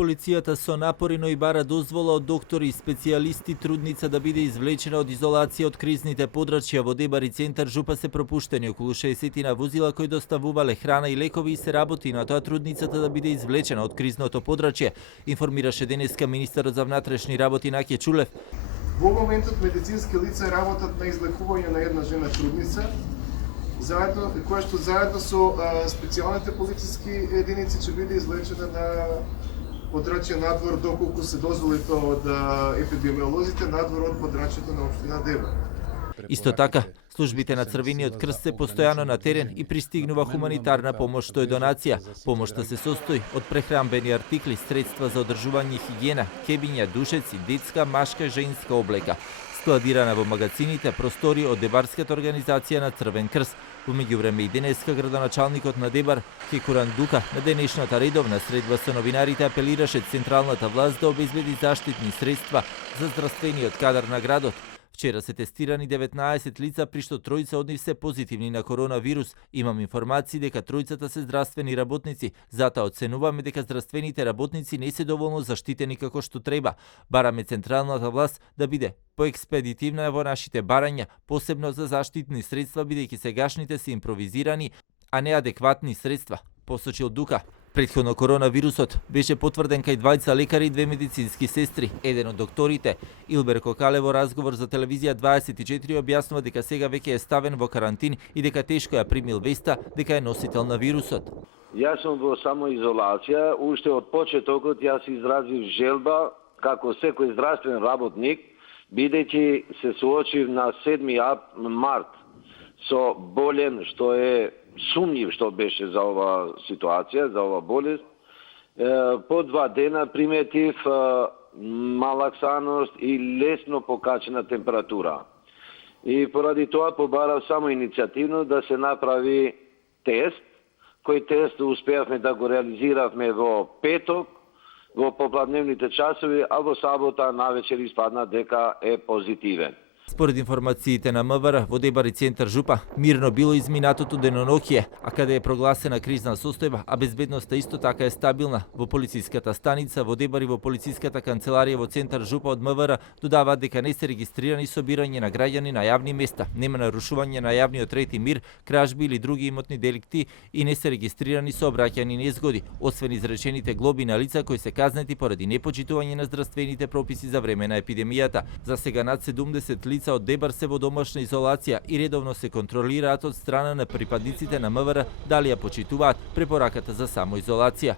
Полицијата со напори, но и бара дозвола од доктори и специјалисти трудница да биде извлечена од изолација од кризните подрачја. Во Дебар и Центар Жупа се пропуштени околу 60 возила кои доставувале храна и лекови и се работи на тоа трудницата да биде извлечена од кризното подрачје, информираше денеска министерот за внатрешни работи Наке Чулев. Во моментот медицински лица работат на излекување на една жена трудница, која што заедно со специјалните полициски единици ќе биде извлечена на подрачје надвор, доколку се дозволи тоа од епидемиолозите, надвор од подрачјето на општина Дебар. Исто така, службите на Црвениот крст се постојано на терен и пристигнува хуманитарна помош што е донација. Помошта се состои од прехранбени артикли, средства за одржување и хигиена, кебиња, душеци, детска, машка и женска облека, складирана во магазините, простори од Дебарската организација на Црвен крст. Во меѓувреме и денеска градоначалникот на Дебар, Кекуран Дука, на денешната редовна средба со новинарите апелираше централната власт да обезбеди заштитни средства за здравствениот кадар на градот. Вчера се тестирани 19 лица, при што тројца од нив се позитивни на коронавирус. Имам информации дека тројцата се здравствени работници, затоа оценуваме дека здравствените работници не се доволно заштитени како што треба. Бараме централната власт да биде поекспедитивна во нашите барања, посебно за заштитни средства, бидејќи сегашните се импровизирани, а не адекватни средства, посочил Дука. Претходно коронавирусот беше потврден кај двајца лекари и 2 медицински сестри. Еден од докторите, Илбер Кокале, во разговор за телевизија 24 објаснува дека сега веќе е ставен во карантин и дека тешко ја примил веста дека е носител на вирусот. Јас сум во самоизолација, уште од почетокот јас изразив желба како секој здравствен работник, бидејќи се соочив на 7 март со болен што е сумнив што беше за ова ситуација, за ова болест. По 2 дена приметив малаксаност и лесно покачена температура. И поради тоа побарав само иницијативно да се направи тест, кој тест успеавме да го реализиравме во петок, во попладневните часови, а во сабота навечер испадна дека е позитивен. Според информациите на МВР, во Дебар и Центар Жупа, мирно било изминатото деноноќие, а каде е прогласена кризна состојба, а безбедноста исто така е стабилна. Во полициската станица во Дебар и во полициската канцеларија во Центар Жупа од МВР додаваат дека не се регистрирани собирање на граѓани на јавни места, нема нарушување на јавниот ред и мир, кражби или други имотни деликти и не се регистрирани сообраќајни незгоди, освен изречените глоби на лица кои се казнети поради непочитување на здравствените прописи за време на епидемијата. За сега над 70 лица од Дебар се во домашна изолација и редовно се контролираат од страна на припадниците на МВР дали ја почитуваат препораката за самоизолација.